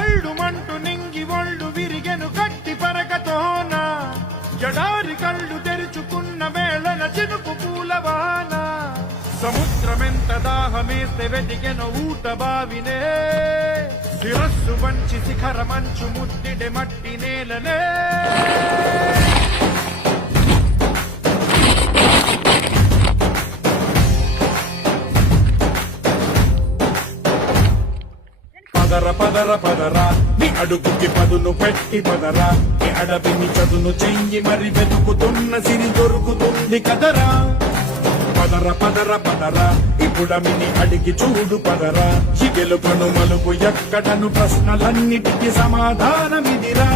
భళ్ళు మంటు నింగి ఒళ్ళు విరిగెను గట్టి పరకతోన ఎడారి కళ్ళు తెరుచుకున్న వేళన చినుకు పూలవాన సముద్రమెంత దాహమేస్తే వెతికెను ఊట బావినే శిరస్సు వంచి శిఖర మంచు ముద్దిడె మట్టి నేలనే పదర పదర పదరా నీ అడుగుకి పదును పెట్టి పదరా నీ అడవిని చదును చెయ్యి మరి వెతుకుతున్న సిరి దొరుకుతుంది కదరా పదర పదర పదరా ఇప్పుడమిని అడిగి చూడు పదరా ఈ గెలుపను మలుపు ఎక్కడను ప్రశ్నలన్నిటికీ సమాధానమిదిరా